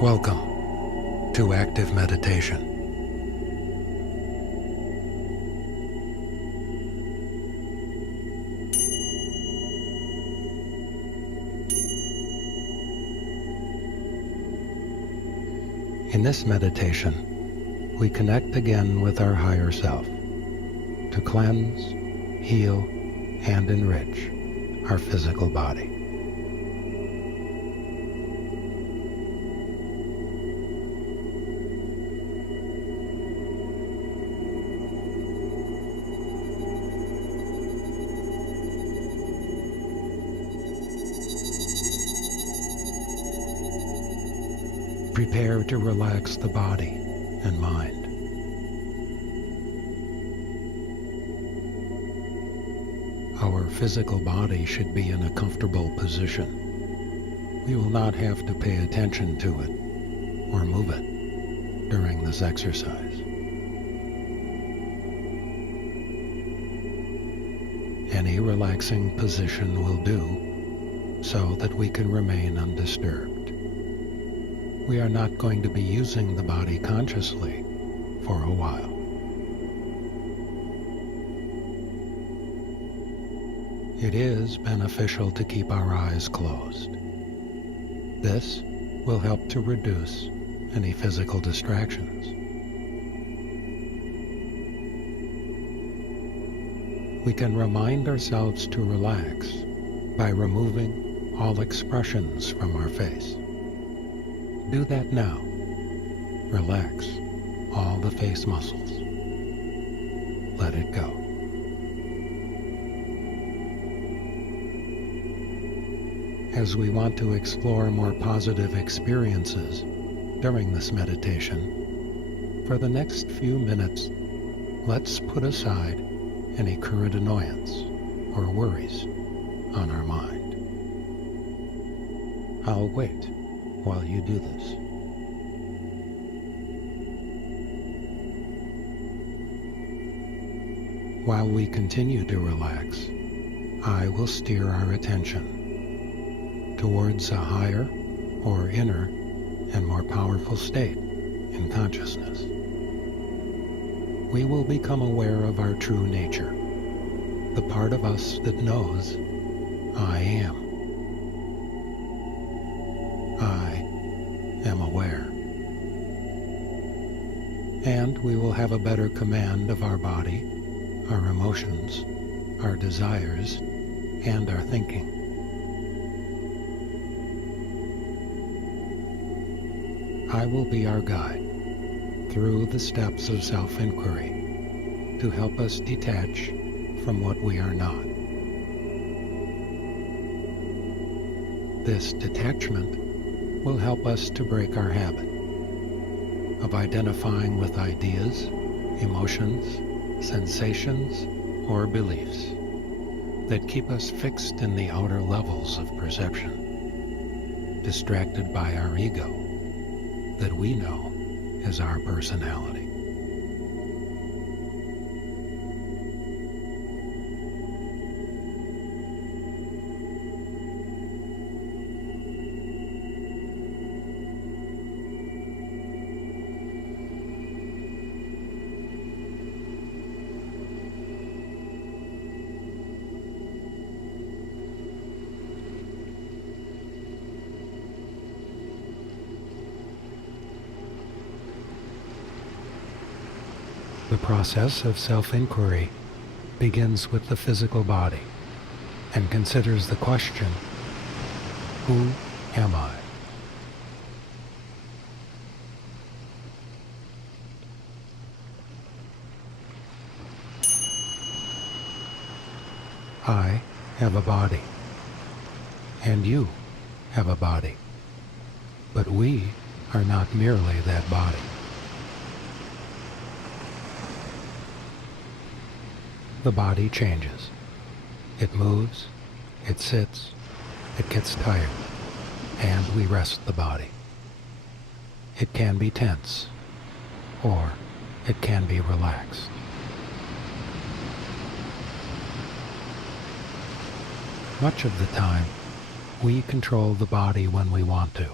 Welcome to active meditation. In this meditation, we connect again with our higher self to cleanse, heal, and enrich our physical body. Prepare to relax the body and mind. Our physical body should be in a comfortable position. We will not have to pay attention to it or move it during this exercise. Any relaxing position will do so that we can remain undisturbed. We are not going to be using the body consciously for a while. It is beneficial to keep our eyes closed. This will help to reduce any physical distractions. We can remind ourselves to relax by removing all expressions from our face. Do that now. Relax all the face muscles. Let it go. As we want to explore more positive experiences during this meditation, for the next few minutes, let's put aside any current annoyance or worries on our mind. I'll wait while you do this. While we continue to relax, I will steer our attention towards a higher or inner and more powerful state in consciousness. We will become aware of our true nature, the part of us that knows I am. I am aware. And we will have a better command of our body, our emotions, our desires, and our thinking. I will be our guide through the steps of self-inquiry to help us detach from what we are not. This detachment will help us to break our habit of identifying with ideas, emotions, sensations, or beliefs that keep us fixed in the outer levels of perception, distracted by our ego that we know as our personality. The process of self-inquiry begins with the physical body and considers the question, who am I? I have a body, and you have a body, but we are not merely that body. The body changes. It moves, it sits, it gets tired, and we rest the body. It can be tense, or it can be relaxed. Much of the time, we control the body when we want to.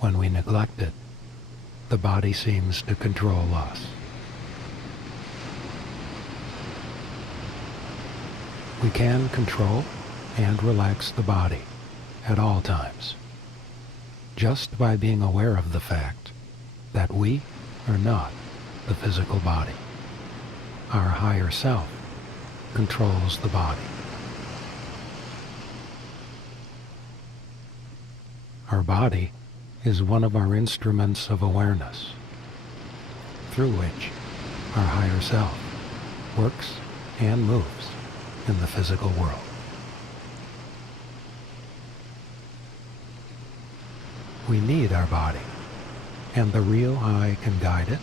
When we neglect it, the body seems to control us. We can control and relax the body at all times, just by being aware of the fact that we are not the physical body. Our higher self controls the body. Our body is one of our instruments of awareness, through which our higher self works and moves in the physical world. We need our body, and the real I can guide it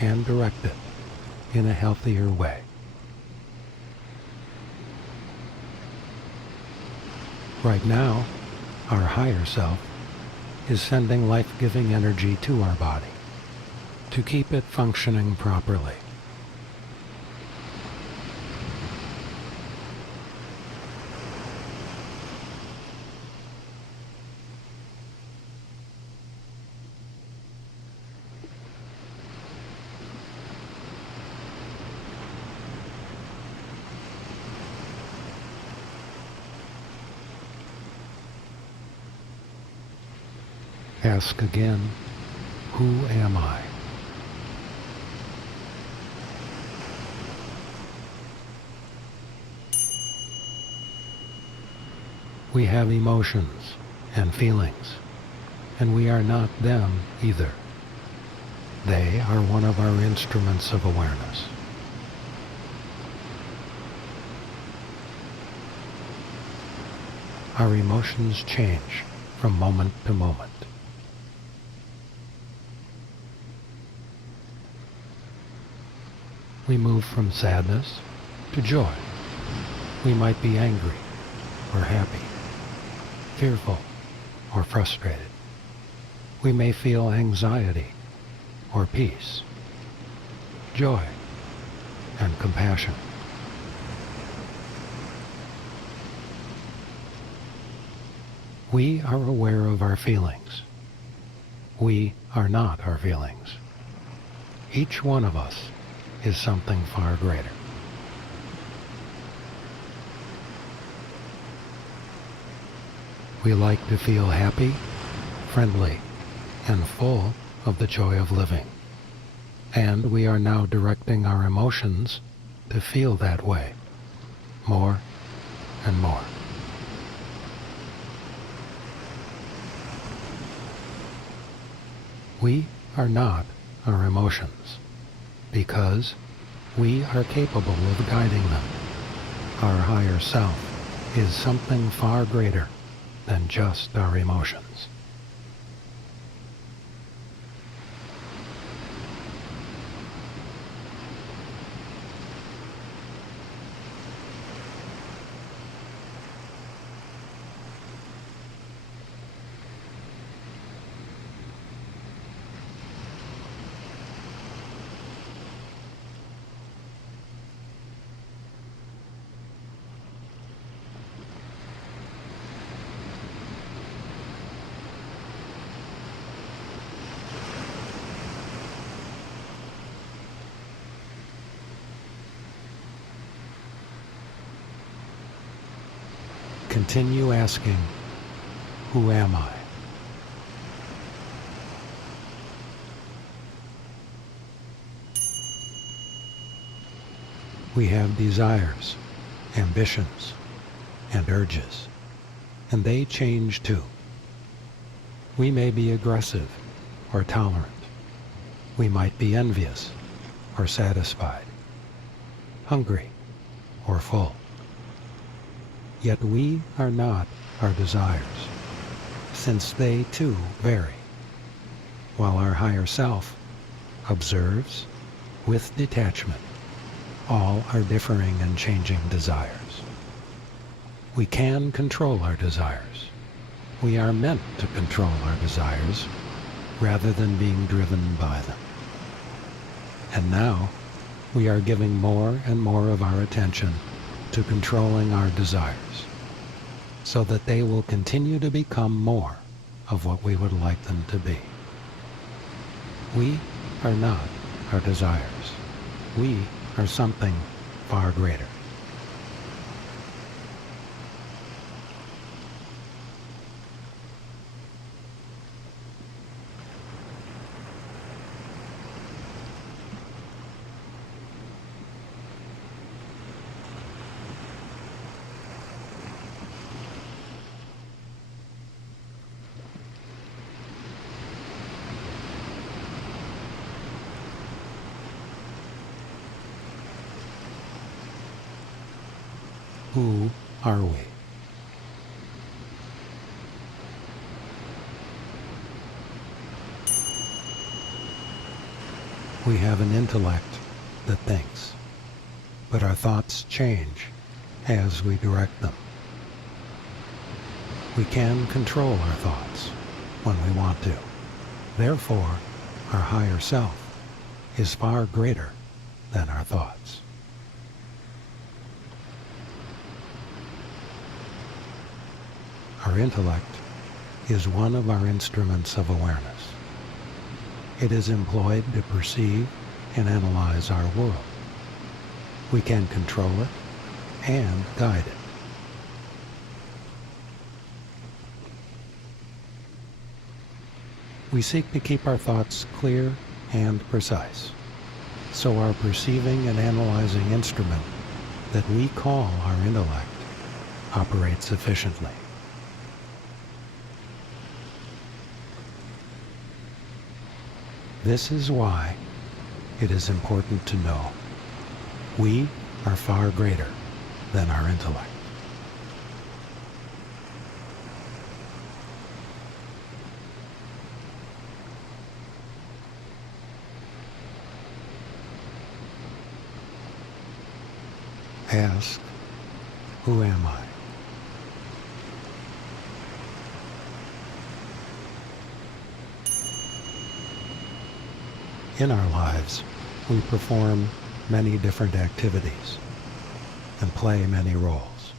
and direct it in a healthier way. Right now, our higher self is sending life-giving energy to our body to keep it functioning properly. Ask again, who am I? We have emotions and feelings, and we are not them either. They are one of our instruments of awareness. Our emotions change from moment to moment. We move from sadness to joy. We might be angry or happy, fearful or frustrated. We may feel anxiety or peace, joy and compassion. We are aware of our feelings. We are not our feelings. Each one of us is something far greater. We like to feel happy, friendly, and full of the joy of living. And we are now directing our emotions to feel that way, more and more. We are not our emotions, because we are capable of guiding them. Our higher self is something far greater than just our emotions. Continue asking, who am I? We have desires, ambitions, and urges, and they change too. We may be aggressive or tolerant. We might be envious or satisfied, hungry or full. Yet we are not our desires, since they too vary, while our higher self observes with detachment all our differing and changing desires. We can control our desires. We are meant to control our desires rather than being driven by them. And now we are giving more and more of our attention to controlling our desires, so that they will continue to become more of what we would like them to be. We are not our desires. We are something far greater. Who are we? We have an intellect that thinks, but our thoughts change as we direct them. We can control our thoughts when we want to. Therefore, our higher self is far greater than our thoughts. Our intellect is one of our instruments of awareness. It is employed to perceive and analyze our world. We can control it and guide it. We seek to keep our thoughts clear and precise, so our perceiving and analyzing instrument that we call our intellect operates efficiently. This is why it is important to know we are far greater than our intellect. Ask, who am I? In our lives, we perform many different activities and play many roles.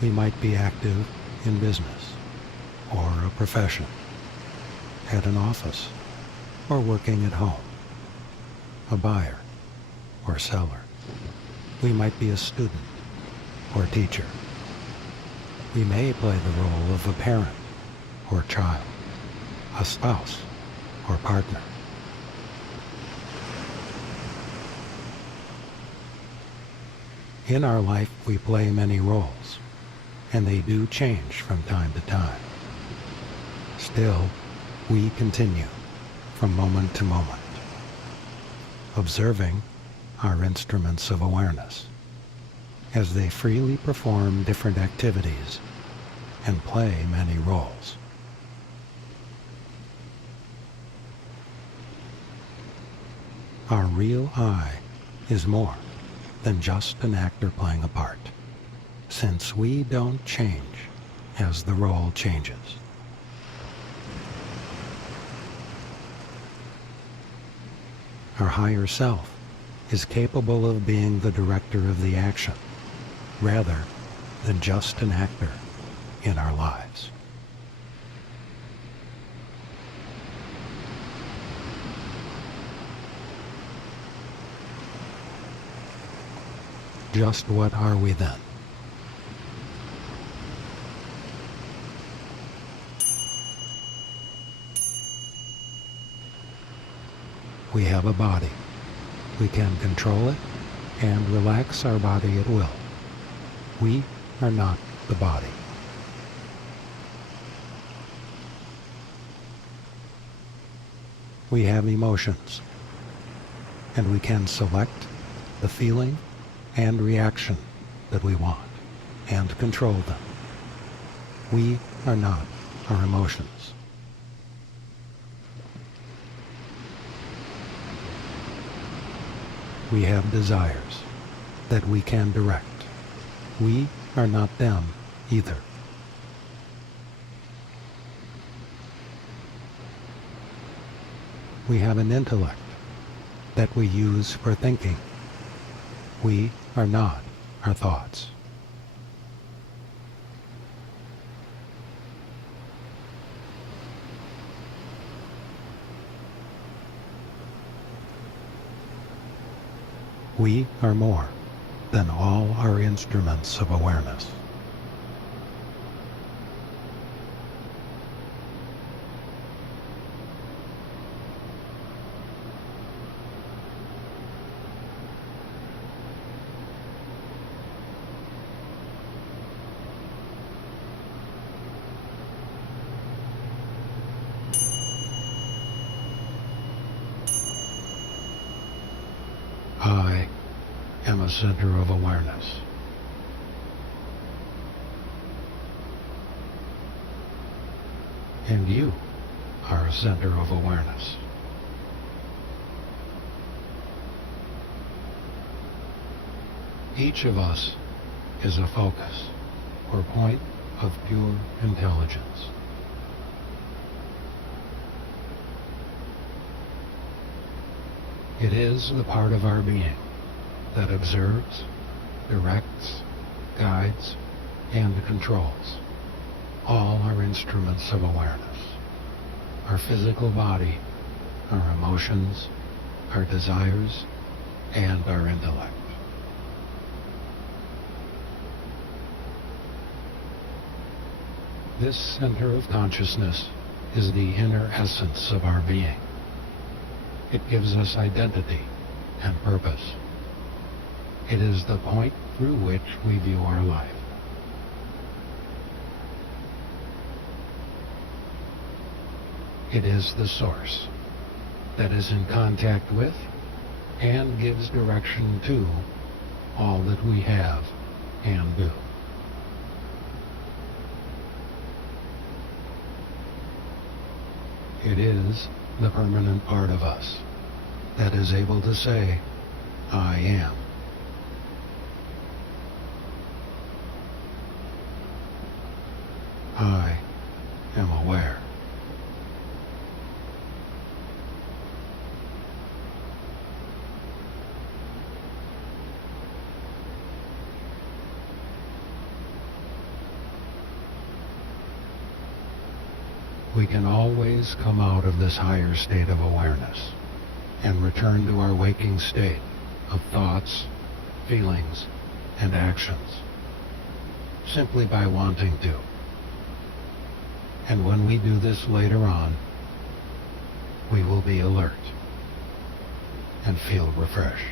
We might be active in business or a profession, at an office or working at home, a buyer or seller. We might be a student or teacher. We may play the role of a parent or child, a spouse or partner. In our life, we play many roles, and they do change from time to time. Still, we continue from moment to moment, observing our instruments of awareness as they freely perform different activities and play many roles. Our real I is more than just an actor playing a part, since we don't change as the role changes. Our higher self is capable of being the director of the action, rather than just an actor in our lives. Just what are we then? We have a body. We can control it and relax our body at will. We are not the body. We have emotions, and we can select the feeling and reaction that we want and control them. We are not our emotions. We have desires that we can direct. We are not them either. We have an intellect that we use for thinking. We are not our thoughts. We are more than all our instruments of awareness. I am a center of awareness. And you are a center of awareness. Each of us is a focus or point of pure intelligence. It is the part of our being that observes, directs, guides, and controls all our instruments of awareness. Our physical body, our emotions, our desires, and our intellect. This center of consciousness is the inner essence of our being. It gives us identity and purpose. It is the point through which we view our life. It is the source that is in contact with and gives direction to all that we have and do. It is the permanent part of us that is able to say, I am. I am aware. We can always come out of this higher state of awareness and return to our waking state of thoughts, feelings, and actions simply by wanting to. And when we do this later on, we will be alert and feel refreshed.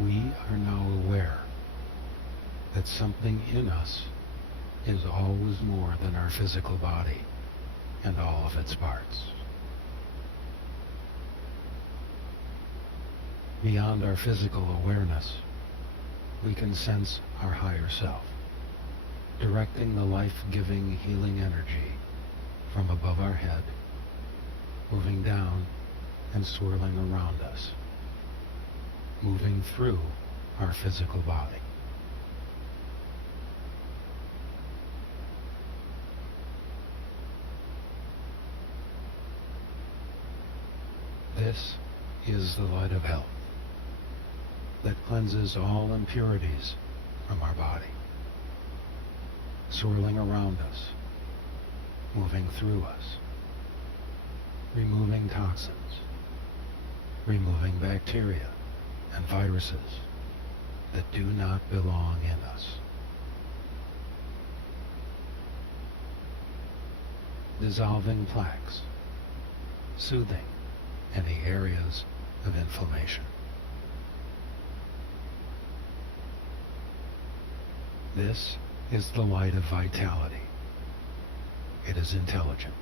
We are now aware that something in us is always more than our physical body and all of its parts. Beyond our physical awareness, we can sense our higher self, directing the life-giving healing energy from above our head, moving down and swirling around us, moving through our physical body. This is the light of health that cleanses all impurities from our body, swirling around us, moving through us, removing toxins, removing bacteria and viruses that do not belong in us. Dissolving plaques, soothing any areas of inflammation. This is the light of vitality. It is intelligent.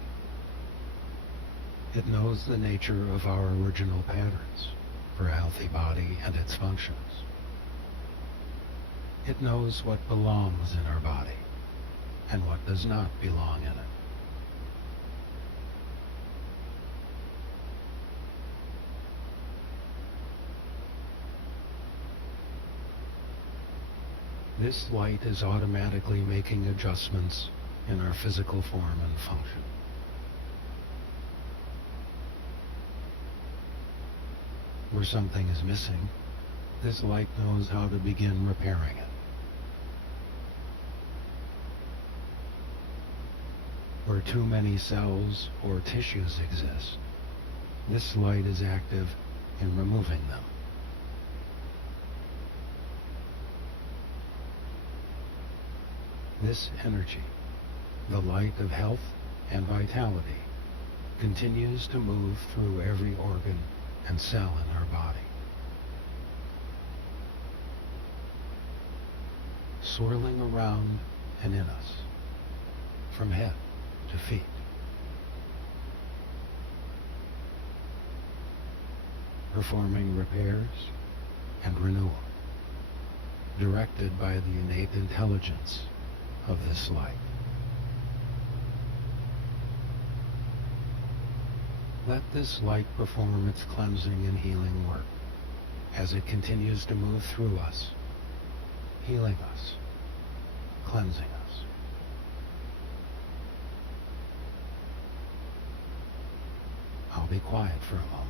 It knows the nature of our original patterns for a healthy body and its functions. It knows what belongs in our body and what does not belong in it. This light is automatically making adjustments in our physical form and function. where something is missing, this light knows how to begin repairing it. Where too many cells or tissues exist, this light is active in removing them. This energy, the light of health and vitality, continues to move through every organ and cell in our body, swirling around and in us, from head to feet. Performing repairs and renewal, directed by the innate intelligence of this light. Let this light perform its cleansing and healing work as it continues to move through us, healing us, cleansing us. I'll be quiet for a moment.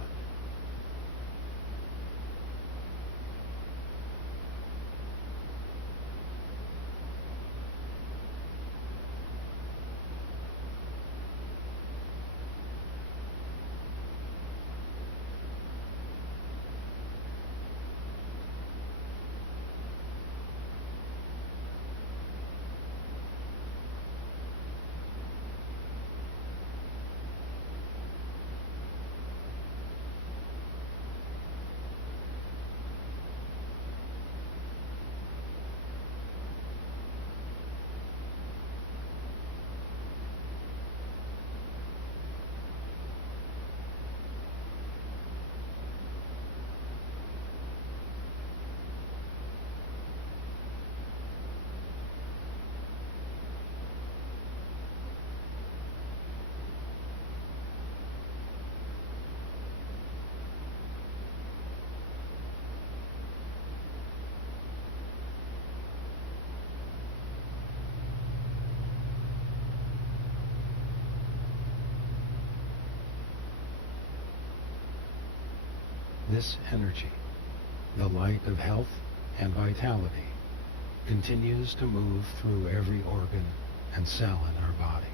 This energy, the light of health and vitality, continues to move through every organ and cell in our body.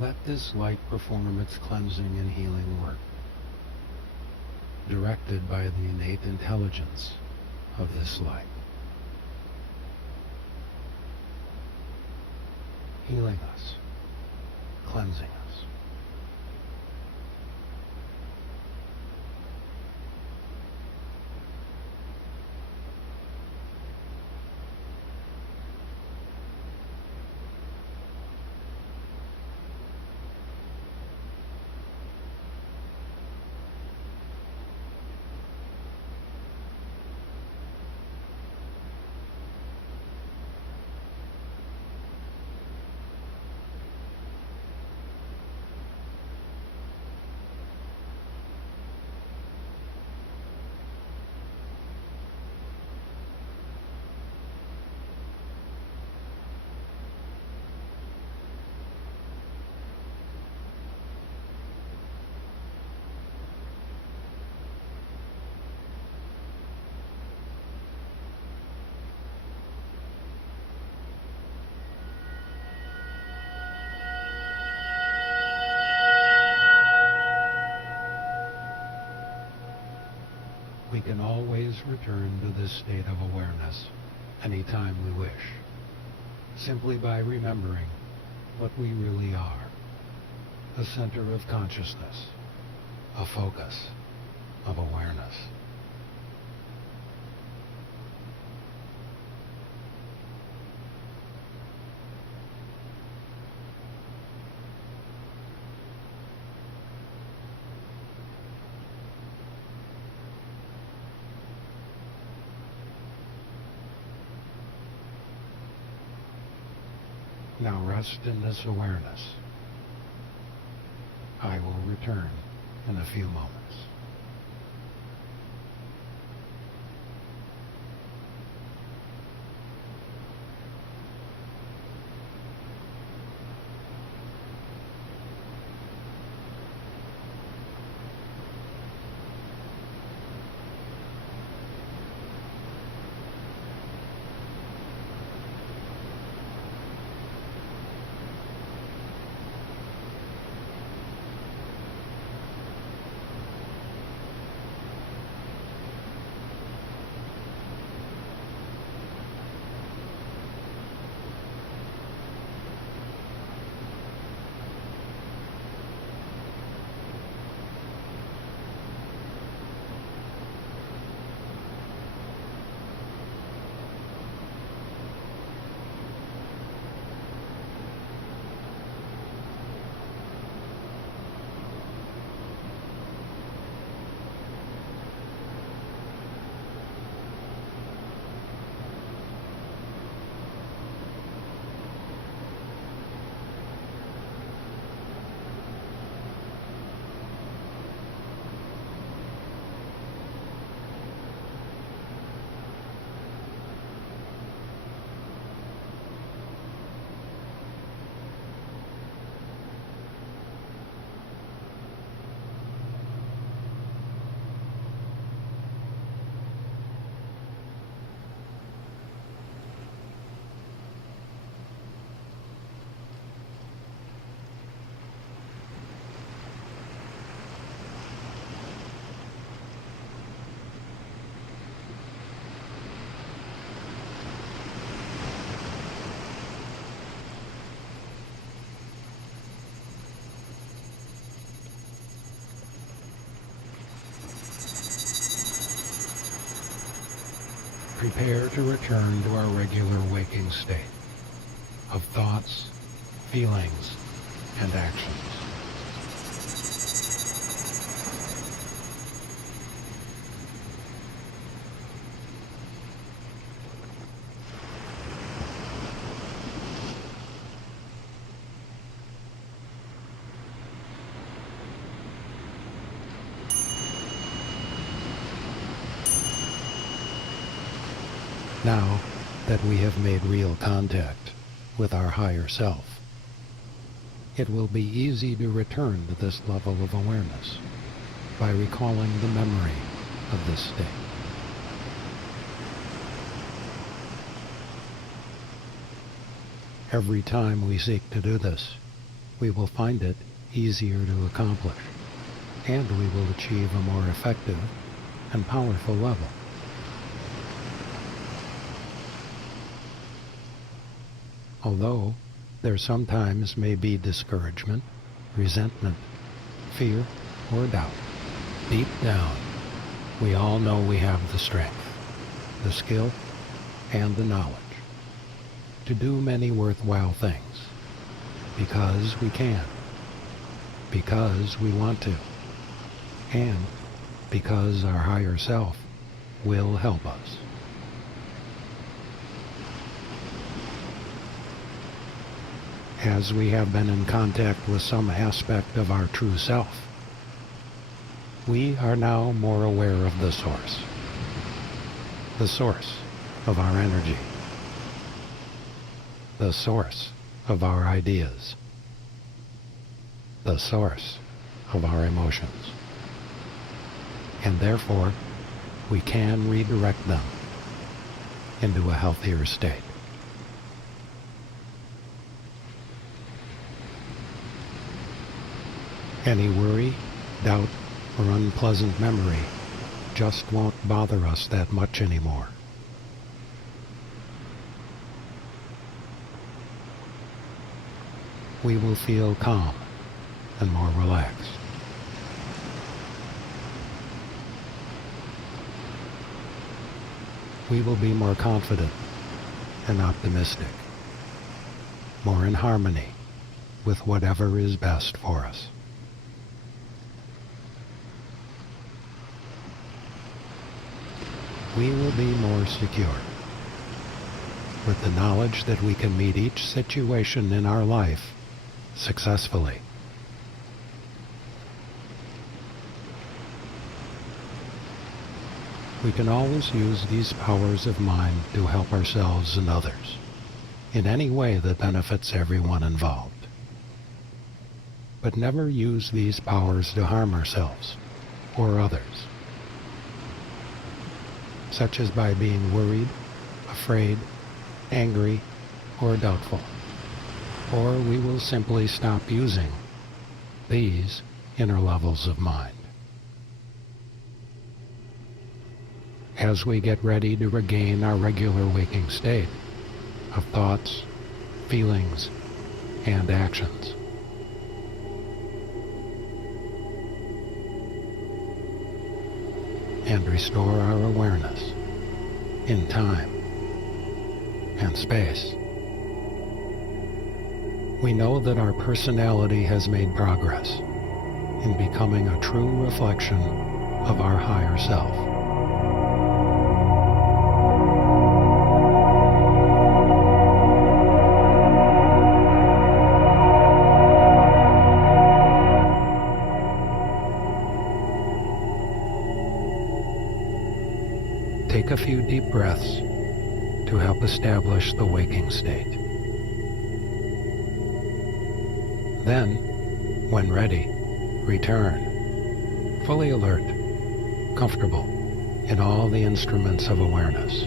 Let this light perform its cleansing and healing work, directed by the innate intelligence of this light, healing us, cleansing us. We can always return to this state of awareness anytime we wish, simply by remembering what we really are: a center of consciousness, a focus of awareness. Now rest in this awareness. I will return in a few moments. Prepare to return to our regular waking state of thoughts, feelings, and actions. Now that we have made real contact with our higher self, it will be easy to return to this level of awareness by recalling the memory of this state. Every time we seek to do this, we will find it easier to accomplish, and we will achieve a more effective and powerful level. Although there sometimes may be discouragement, resentment, fear, or doubt, deep down, we all know we have the strength, the skill, and the knowledge to do many worthwhile things, because we can, because we want to, and because our higher self will help us. As we have been in contact with some aspect of our true self, we are now more aware of the source of our energy, the source of our ideas, the source of our emotions, and therefore we can redirect them into a healthier state. Any worry, doubt, or unpleasant memory just won't bother us that much anymore. We will feel calm and more relaxed. We will be more confident and optimistic, more in harmony with whatever is best for us. We will be more secure, with the knowledge that we can meet each situation in our life successfully. We can always use these powers of mind to help ourselves and others in any way that benefits everyone involved. But never use these powers to harm ourselves or others, such as by being worried, afraid, angry, or doubtful. Or we will simply stop using these inner levels of mind. As we get ready to regain our regular waking state of thoughts, feelings, and actions. And restore our awareness in time and space. We know that our personality has made progress in becoming a true reflection of our higher self. Take a few deep breaths to help establish the waking state. Then, when ready, return, fully alert, comfortable in all the instruments of awareness.